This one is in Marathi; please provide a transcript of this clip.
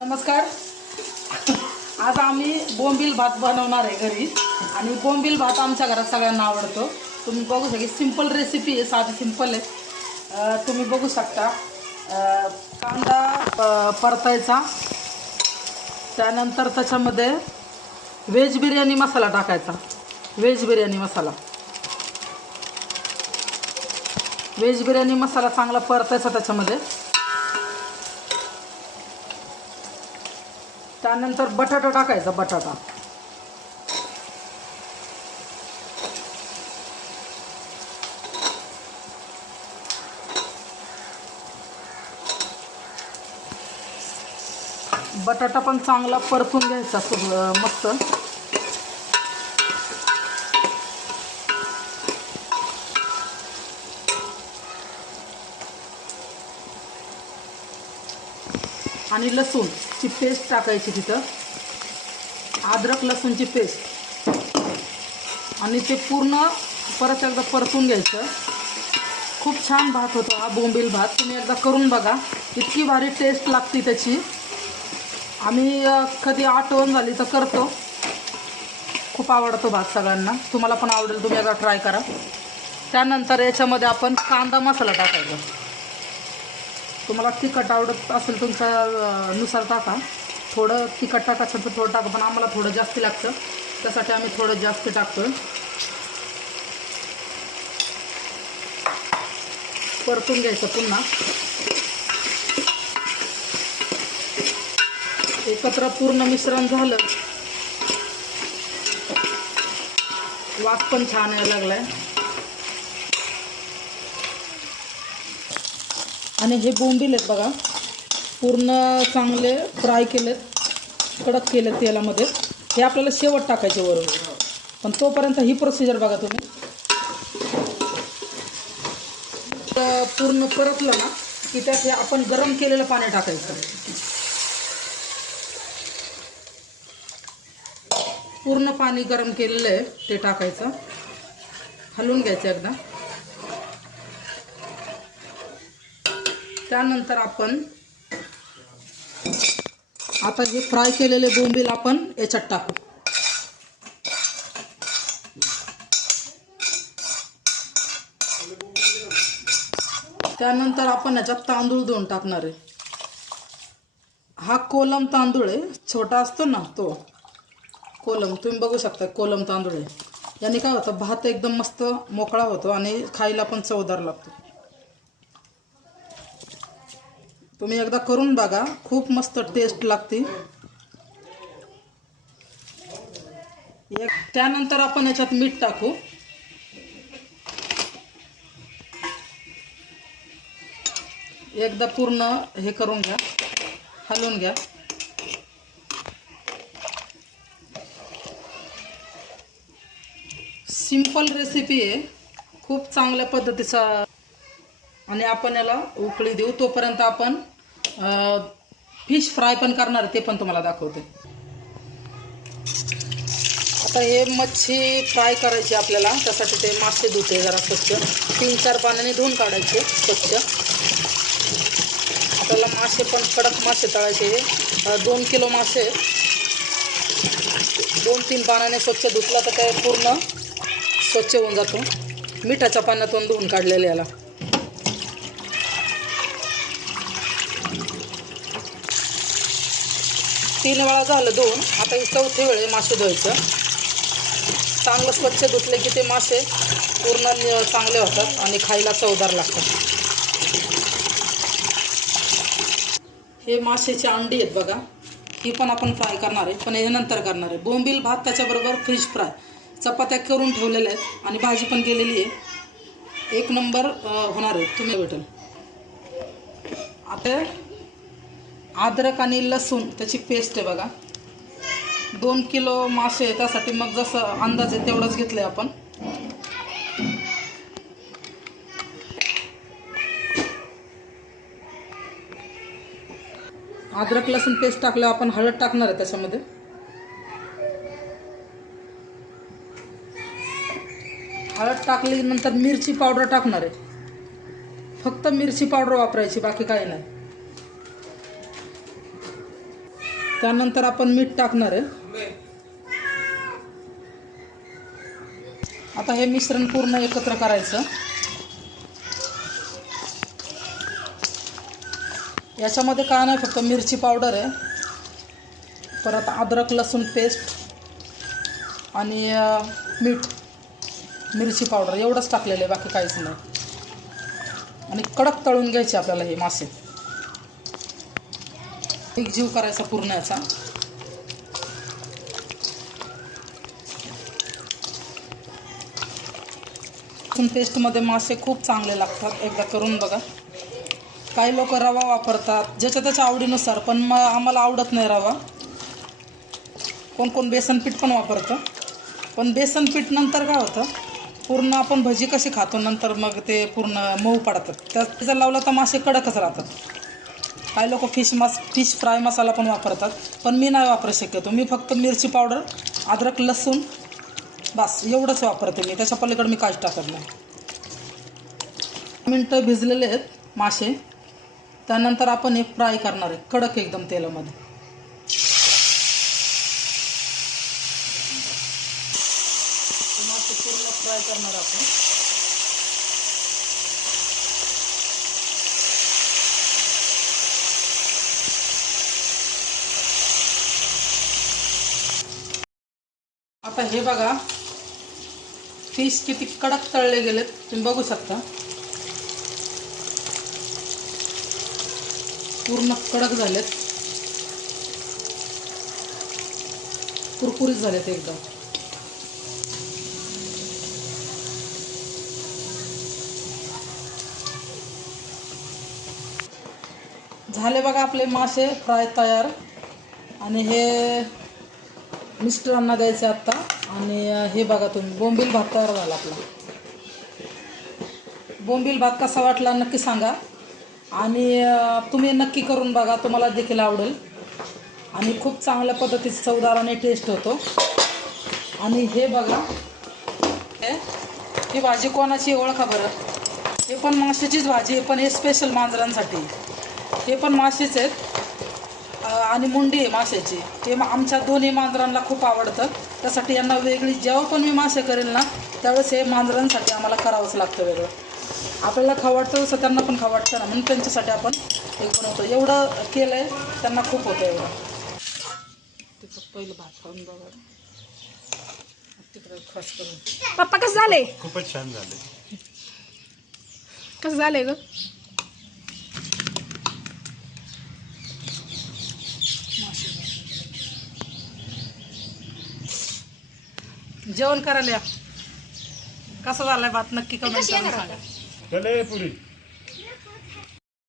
नमस्कार. आज आम्ही बोंबील भात बनवणार आहे घरी. आणि बोंबील भात आमच्या घरात सगळ्यांना आवडतो. तुम्ही बघू शकता, सिंपल रेसिपी आहे, साधी सिंपल आहे. तुम्ही बघू शकता. कांदा परतायचा, त्यानंतर त्याच्यामध्ये व्हेज बिर्याणी मसाला टाकायचा. व्हेज बिर्याणी मसाला चांगला परतायचा त्याच्यामध्ये. त्यानंतर बटाटा टाकायचा. बटाटा पण चांगला परतून घ्यायचा मस्त. आणि लसूणची पेस्ट टाकायची तिथं, अद्रक लसूणची पेस्ट. आणि ते पूर्ण परत एकदा परतून घ्यायचं. खूप छान भात होतो हा बोंबील भात. तुम्ही एकदा करून बघा, इतकी भारी टेस्ट लागते त्याची. आम्ही कधी आठवण झाली तर करतो. खूप आवडतो भात सगळ्यांना, तुम्हाला पण आवडेल, तुम्ही एकदा ट्राय करा. त्यानंतर याच्यामध्ये आपण कांदा मसाला टाकायचा. तुम्हाला तिखट आवडत असेल तुमच्या नुसार टाका. थोडं तिखट टाकायचं तर थोडं टाका, पण आम्हाला थोडं जास्त लागतं, त्यासाठी आम्ही थोडं जास्त टाकतो. परतून घ्यायचं पुन्हा. एकत्र पूर्ण मिश्रण झालं. वास पण छान यायला लागलाय. आणि हे बोंबील आहेत बघा, पूर्ण चांगले फ्राय केलेत, कडक केलेत तेलामध्ये. हे आपल्याला शेवट टाकायचे वरून, पण तोपर्यंत ही प्रोसिजर बघा तुम्ही. पूर्ण परतलं ना की त्यात हे आपण गरम केलेलं पाणी टाकायचं. पूर्ण पाणी गरम केलेलं आहे ते टाकायचं. हलवून घ्यायचं एकदा. त्यानंतर आपण आता हे फ्राय केलेले बोंबील आपण याच्यात टाकू. त्यानंतर आपण याच्यात तांदूळ दोन टाकणार आहे. हा कोलम तांदूळ आहे, छोटा असतो ना तो कोलम. तुम्ही बघू शकता, कोलम तांदूळ आहे. याने काय होतं, भात एकदम मस्त मोकळा होतो आणि खायला पण चवदार लागतो. तुम्ही एकदा करून बघा, खूप मस्त टेस्ट लागते. त्यानंतर आपण याच्यात मीठ टाकू. एकदा पूर्ण हे करून घ्या, हलवून घ्या. सिंपल रेसिपी आहे, खूप चांगल्या पद्धतीचा. आणि आपण याला उकळी देऊ. तोपर्यंत आपण फिश फ्राय पण करणार आहे, ते पण तुम्हाला दाखवते. आता हे मच्छी फ्राय करायची आपल्याला, त्यासाठी ते मासे धुते जरा स्वच्छ. 3-4 पाण्याने धुवून काढायचे स्वच्छ. आपल्याला मासे पण कडक मासे तळायचे. 2 किलो मासे 2-3 पाण्याने स्वच्छ धुतला तर काय पूर्ण स्वच्छ होऊन जातो. मिठाच्या पाण्यातून धुवून काढलेले याला. तीन वेळा झालं धुवून. आता ही 4थी वेळ आहे मासे धुवायचं. चांगलं स्वच्छ धुतले की ते मासे पूर्ण चांगले होतात आणि खायला चवदार लागतात. हे मासेची अंडी आहेत बघा, ही पण आपण फ्राय करणार आहे, पण हे नंतर करणार आहे. बोंबील भात त्याच्याबरोबर फिश फ्राय, चपात्या करून ठेवलेल्या आहेत आणि भाजी पण केलेली आहे. एक नंबर होणार आहे, तुम्ही भेटेल. आता अद्रक आणि लसूण त्याची पेस्ट आहे बघा. 2 किलो मासे आहे, त्यासाठी मग जसं अंदाज आहे तेवढंच घेतलं आहे आपण. अद्रक लसूण पेस्ट टाकल्यावर आपण हळद टाकणार आहे त्याच्यामध्ये. हळद टाकली नंतर मिरची पावडर टाकणार आहे. फक्त मिरची पावडर वापरायची, बाकी काही नाही. त्यानंतर आपण मीठ टाकणार आहे. आता हे मिश्रण पूर्ण एकत्र करायचं. याच्यामध्ये काय नाही, फक्त मिरची पावडर आहे, परत अद्रक लसूण पेस्ट आणि मीठ, मिरची पावडर एवढंच टाकलेलं आहे, बाकी काहीच नाही. आणि कडक तळून घ्यायचे आपल्याला हे मासे. एक जीव करायचा पूर्ण याचा. पेस्टमध्ये मासे खूप चांगले लागतात, एकदा करून बघा. काही लोक रवा वापरतात, ज्याच्या त्याच्या आवडीनुसार, पण आम्हाला आवडत नाही रवा. कोण कोण बेसन पीठ पण वापरतं, पण बेसन पीठ नंतर काय होतं, पूर्ण आपण भजी कशी खातो नंतर मग ते पूर्ण मऊ पडतात. त्याचा लावला तर मासे कडकच राहतात. काही लोक फिश फ्राय मसाला पण वापरतात, पण मी नाही वापरू शक्यतो. मी फक्त मिरची पावडर, अद्रक लसूण, बस एवढंच वापरते मी. त्याच्या पलीकडे मी काहीच टाकत नाही. मिनटं भिजलेले आहेत मासे. त्यानंतर आपण हे फ्राय करणार आहे कडक एकदम तेलामध्ये. मासे पूर्ण फ्राय करणार आपण. आता हे बघा, फिश किती कडक तळले गेलेत तुम्ही बघू शकता. पूर्ण कडक झालेत, कुरकुरीत झालेत एकदम. झाले बघा आपले मासे फ्राय तयार. आणि हे मिस्टरांना द्यायचे आत्ता. आणि हे बघा तुम्ही, बोंबील भात तयार झाला आपला. बोंबील भात कसा वाटला नक्की सांगा. आणि तुम्ही नक्की करून बघा, तुम्हाला देखील आवडेल. आणि खूप चांगल्या पद्धतीचा चवदार आणि टेस्ट होतो. आणि हे बघा, ही भाजी कोणाची ओळखा बरं. हे पण माशाचीच भाजी आहे, पण हे स्पेशल मांजरांसाठी. हे पण मासेच आहेत आणि मुंडी आहे माशाची. हे आमच्या दोन्ही मांजरांना खूप आवडतं, त्यासाठी यांना वेगळी, जेव्हा पण मी मासे करेल ना त्यावेळेस हे मांजरांसाठी आम्हाला करावंच लागतं वेगळं. आपल्याला खावं वाटतं तसं त्यांना पण खावं वाटतं ना, म्हणून त्यांच्यासाठी आपण एक बनवतो. एवढं केलं आहे, त्यांना खूप होतं एवढं. तिथं पहिलं भात खाऊन बघा, तिकडे खास करून. पप्पा कसं झाले? खूपच छान झाले. कसं झालंय ग? जेवण करायला या. कसं झालंय भात नक्की कमेंट करून सांगा. चले पुरी.